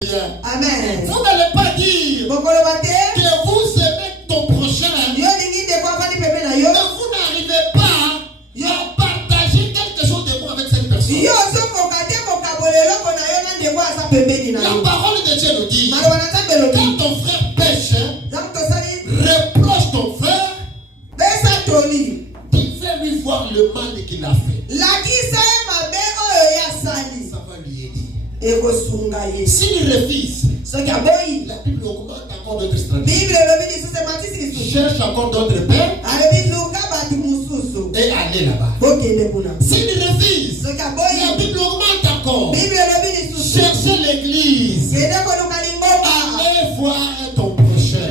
Amen. Vous n'allez pas dire que vous aimez ton prochain, mais vous n'arrivez pas à partager quelque chose de bon avec cette personne. La parole de Dieu nous dit, quand ton frère pêche, reproche ton frère, tu fais lui voir le mal qu'il a fait. Ça va lui aider. S'il refuse, la Bible augmente encore d'autres stratégies. Cherche encore d'autres pères et allez là-bas. S'il refuse, la Bible augmente encore. Cherchez l'église. Allez voir ton prochain.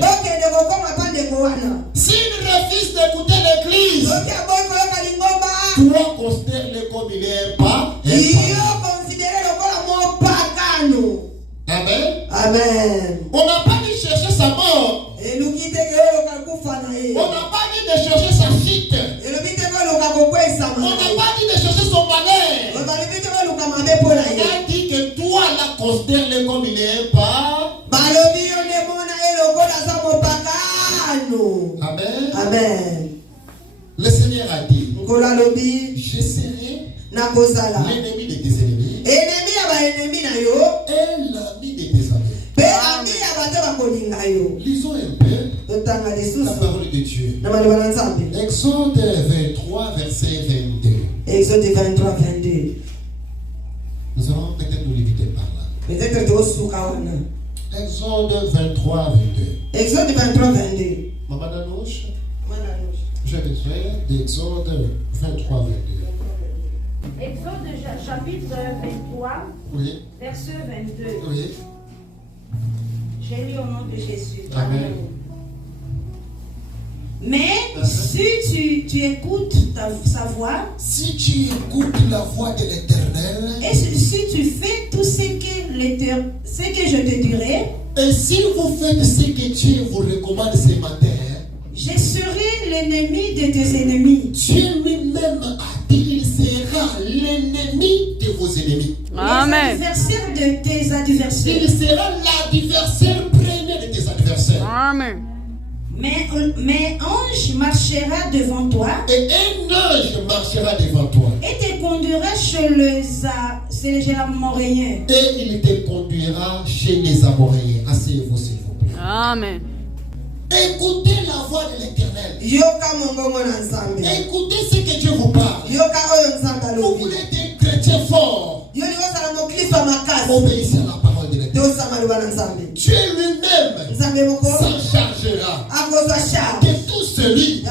S'il refuse d'écouter l'église, toi considère-le comme il est pas. Amen. Amen. On n'a pas dit chercher sa mort. On n'a pas dit de chercher sa chute. On n'a pas dit de chercher son malheur. On a dit que toi la considère-le comme il est pas. Amen. Amen. Le Seigneur a dit, je serai l'ennemi de tes ennemis et l'ami de tes amis. Lisons un peu la parole de Dieu. Exode 23, verset 22. Exode 23, 22. Nous allons peut-être nous limiter par là. Exode 23, 22. Exode 23, 22. Maman Danouche, j'ai besoin d'Exode 23, 22. Exode chapitre 23, Oui. verset 22. Oui. J'ai lu au nom de Jésus. Amen. Mais si tu écoutes sa voix, Si tu écoutes la voix de l'Éternel, et si tu fais tout ce que je te dirai, et si vous faites ce que Dieu vous recommande ce matin, je serai l'ennemi de tes ennemis. Dieu lui-même a dit qu'il sera l'ennemi de vos ennemis. Amen. L'adversaire de tes adversaires. Il sera l'adversaire premier de tes adversaires. Amen. Mais ange marchera devant toi Et un ange marchera devant toi. et te conduira chez les Amoréens. Et il te conduira chez les Amoréens. Asseyez-vous s'il vous plaît. Amen. Écoutez la voix de l'Éternel. Écoutez ce que Dieu vous parle. Vous voulez être un chrétien fort. Obéissez à la parole de l'Éternel. Dieu lui-même s'en chargera de tout celui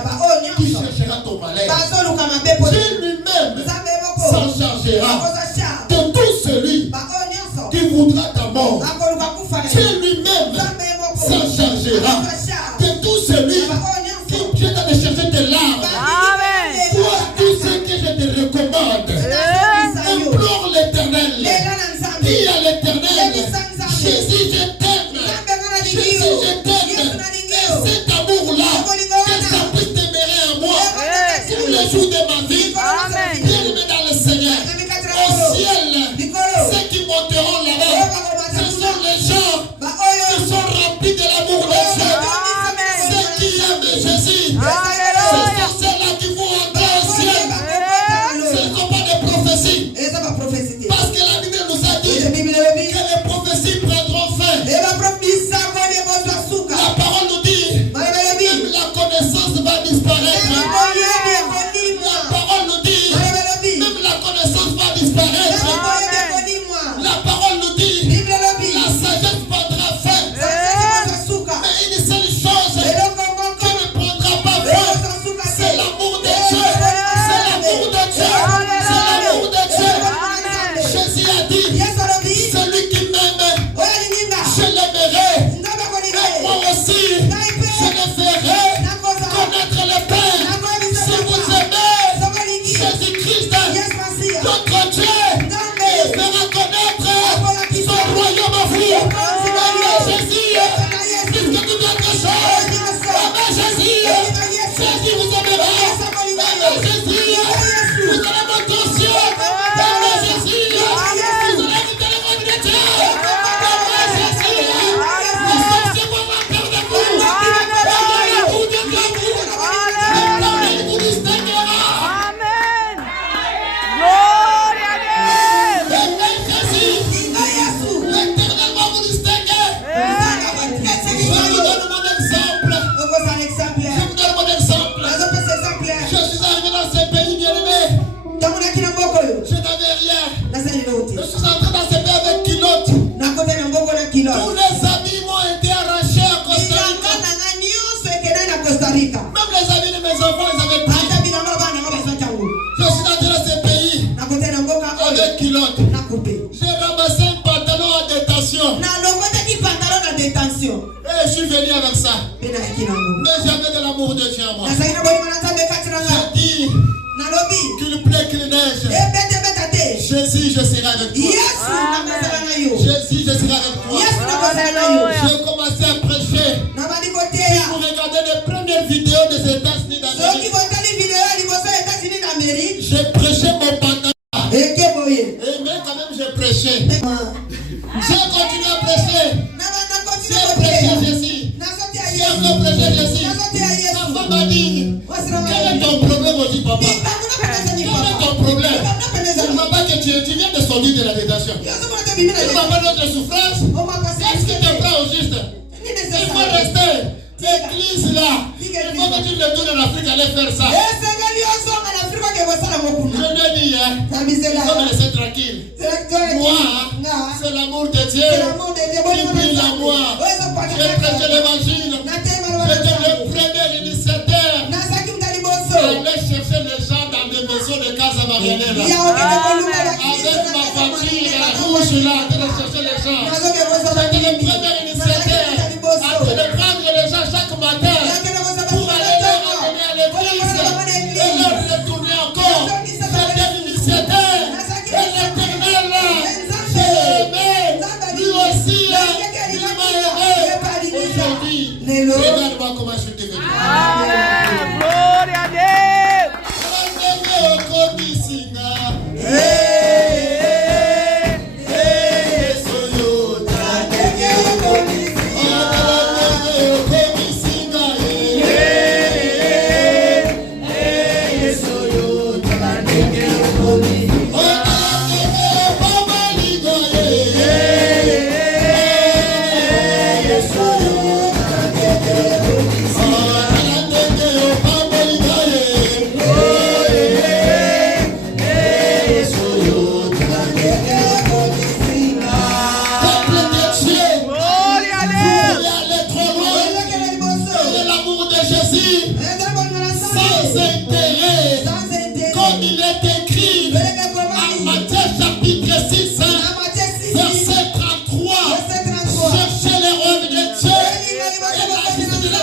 qui cherchera ton malheur. Dieu lui-même s'en chargera de tout celui qui voudra ta mort. Dieu lui-même s'en chargera de tout celui qui viendra de chercher tes larmes. Amen. Toi, tout ce que je te recommande, implore l'Éternel. Dis à l'Éternel, Jésus, je t'aime. Jésus, je t'aime. Et cet amour-là, que ça puisse demeurer en moi tous les jours de ma vie. Amen. Bien-aimé dans le Seigneur, au ciel, ceux qui monteront là-bas, ce sont les gens qui sont remplis de l'amour de Dieu. Ceux qui aiment Jésus, ce sont ceux-là qui vont entrer au ciel. Ce ne sont pas des prophéties. Parce que la Bible nous a dit que les prophéties prendront fin. La parole nous dit même la connaissance va disparaître. La parole nous dit même la connaissance va disparaître. La parole nous dit la sagesse prendra fin. Mais une seule chose qui ne prendra pas fin, c'est l'amour de Dieu. C'est l'amour de Dieu. C'est l'amour de Dieu. Jésus a dit celui qui m'aime, je le l'amour de Dieu en moi. Je dis qu'il plaît, qu'il neige. Jésus, je serai avec toi. Jésus, je serai avec toi. J'ai commencé à prêcher. Si vous regardez les premières vidéos des États-Unis d'Amérique, j'ai prêché mon pantalon. Et même quand même, j'ai prêché. J'ai continué à prêcher. J'ai prêché Jésus. J'ai encore prêché Jésus. Ma femme m'a dit, quel est ton problème aujourd'hui, papa? Quel est ton problème? Je ne vois pas que tu viens de sortir de la détention. Tu ne vois pas notre souffrance. Est-ce que tu es prêt au juste? Il faut rester. L'église là, il faut que tu le donnes en Afrique, aller faire ça. Je l'ai dit, il faut me laisser tranquille. Moi, c'est l'amour de Dieu qui brille en moi. J'ai prêché l'évangile. J'étais le premier initiateur d'aller chercher les gens dans des maisons de Casa Marianella. Avec ma famille rouge là, d'aller chercher les gens. J'étais le premier initiateur de prendre les gens chaque matin pour aller les ramener à l'église et leur retourner encore. J'étais l'initiateur et l'Éternel j'ai aimé, lui aussi il m'a aimé. Aujourd'hui, regarde-moi comment je suis devenu. Amen. Gloria a Deus. Cherchez les œuvres de Dieu et la justice de la